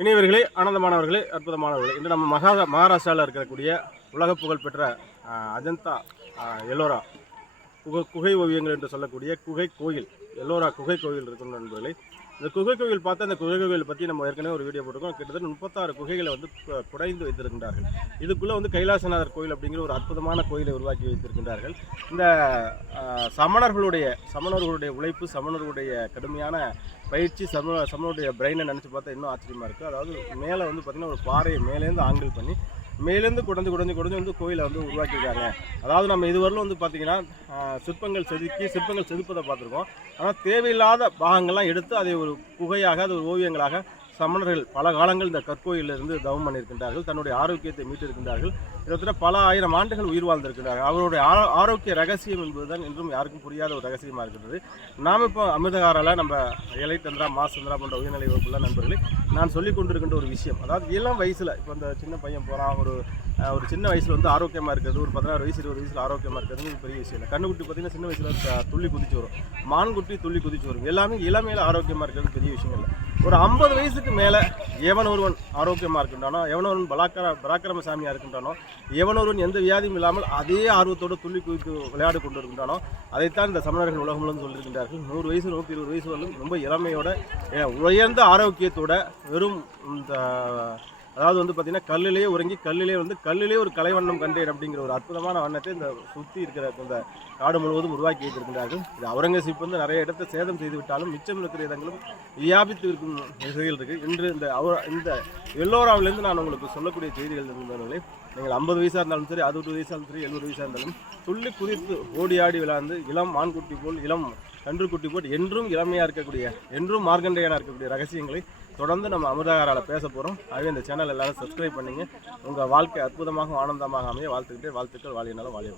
இனியவர்களே ஆனந்தமானவர்களே அற்புதமானவர்களே. இன்று நம்ம மகா மகாராஷ்டிராவில் இருக்கக்கூடிய உலக புகழ்பெற்ற பெற்ற அஜந்தா எல்லோரா குகை குகை ஓவியங்கள் என்று சொல்லக்கூடிய குகை கோயில் எல்லோரா குகை கோயில் இருக்கும் நண்பர்களே. இந்த குகை கோயில் பார்த்தா அந்த குகை கோயில் பற்றி நம்ம ஏற்கனவே ஒரு வீடியோ போட்டிருக்கோம். கிட்டத்தட்ட முப்பத்தாறு குகைகளை வந்து குடைந்து வைத்திருக்கின்றார்கள். இதுக்குள்ளே வந்து கைலாசநாதர் கோயில் அப்படிங்கிற ஒரு அற்புதமான கோயிலை உருவாக்கி வைத்திருக்கின்றார்கள். இந்த சமணர்களுடைய சமணர்களுடைய உழைப்பு சமணர்களுடைய கடுமையான பயிற்சி சம சமணருடைய பிரெயினை நினச்சி பார்த்தா இன்னும் ஆச்சரியமாக இருக்குது அதாவது மேலே வந்து பார்த்திங்கன்னா ஒரு பாறையை மேலேருந்து ஆங்கிள் பண்ணி மேலேருந்து குடஞ்சு குடஞ்சு குடஞ்சு வந்து கோயிலை வந்து உருவாக்கியிருக்காங்க. அதாவது நம்ம இதுவரையிலும் வந்து பார்த்திங்கன்னா சிற்பங்கள் செதுக்கி சிற்பங்கள் செதுப்பதை பார்த்துருக்கோம். ஆனால் தேவையில்லாத பாகங்கள்லாம் எடுத்து அதை ஒரு குகையாக அது ஒரு ஓவியங்களாக சமணர்கள் பல காலங்கள் இந்த கற்கோயிலிருந்து தவம் பண்ணியிருக்கின்றார்கள் தன்னுடைய ஆரோக்கியத்தை மீட்டிருக்கின்றார்கள். கிட்டத்தட்ட பல ஆயிரம் ஆண்டுகள் உயிர் வாழ்ந்திருக்கிறார்கள் அவருடைய ஆரோ- ஆரோக்கிய ரகசியம் என்பதுதான் என்றும் யாருக்கும் புரியாத ஒரு ரகசியமாக இருக்கின்றது. நாம் இப்போ அமிர்தகாரால நம்ம இலை தந்திரா மா சந்திரா போன்ற உயர்நிலை வகுப்புள்ள நண்பர்களே நான் சொல்லி கொண்டிருக்கின்ற ஒரு விஷயம் அதாவது இளம் வயசில் இப்போ இந்த சின்ன பையன் போகிறான் ஒரு ஒரு சின்ன வயசில் வந்து ஆரோக்கியமாக இருக்கிறது ஒரு பதினாறு வயசு இருபது வயசில் ஆரோக்கியமாக இருக்கிறது பெரிய விஷயம் இல்லை. கண்ணுக்குட்டி பார்த்தீங்கன்னா சின்ன வயசில் துள்ளி குதிச்சு வரும். மான்குட்டி துள்ளி குதிச்சு வரும். எல்லாமே இளமையில் ஆரோக்கியமாக இருக்கிறது பெரிய விஷயம் இல்லை. ஒரு ஐம்பது வயசுக்கு மேலே எவன் ஒருவன் ஆரோக்கியமாக இருக்கின்றானோ எவன் ஒருவன் பலாக்கர பராக்கிரமசாமியாக இருக்கின்றானோ எவன் ஒருவன் எந்த வியாதியும் இல்லாமல் அதே ஆர்வத்தோடு துள்ளி குதித்து விளையாடு கொண்டு இருக்கின்றானோ அதைத்தான் இந்த சமணர்கள் உலகம் சொல்லியிருக்கின்றார்கள். நூறு வயசு நூற்றி இருபது வயசு வரலும் ரொம்ப இளமையோட உயர்ந்த ஆரோக்கியத்தோட வெறும் இந்த அதாவது வந்து பார்த்தீங்கன்னா கல்லிலேயே உறங்கி கல்லிலே வந்து கல்லிலே ஒரு கலைவண்ணம் கண்டேன் அப்படிங்கிற ஒரு அற்புதமான வண்ணத்தை இந்த சுற்றி இருக்கிற இந்த காடு முழுவதும் உருவாக்கி வைத்திருக்கிறார்கள் இது அவுரங்கசீப் வந்து நிறைய இடத்தை சேதம் செய்து விட்டாலும் மிச்சம் இருக்கிற இடங்களும் வியாபித்து இருக்கும் திசைகள் இருக்குது இன்று இந்த அவ இந்த எல்லோராவிலேருந்து நான் உங்களுக்கு சொல்லக்கூடிய செய்திகள் இருந்தவர்களே நீங்கள் ஐம்பது வயசாக இருந்தாலும் சரி அறுபது வயசாக இருந்தாலும் சரி எழுபது வயசாக இருந்தாலும் துள்ளி குதித்து ஓடி ஆடி விளாந்து இளம் ஆண்குட்டி போல் இளம் கன்றுக்குட்டி போல் என்றும் இளமையாக இருக்கக்கூடிய என்றும் மார்க்கண்டையனாக இருக்கக்கூடிய ரகசியங்களை தொடர்ந்து நம்ம அமிர்தகாரால பேச போகிறோம் ஆகவே இந்த சேனல் எல்லாரும் சப்ஸ்கிரைப் பண்ணுங்க. உங்கள் வாழ்க்கை அற்புதமாக ஆனந்தமாக அமைய வாழ்த்துக்கிட்டே வாழ்த்துக்கள் வாழியனால வாழிய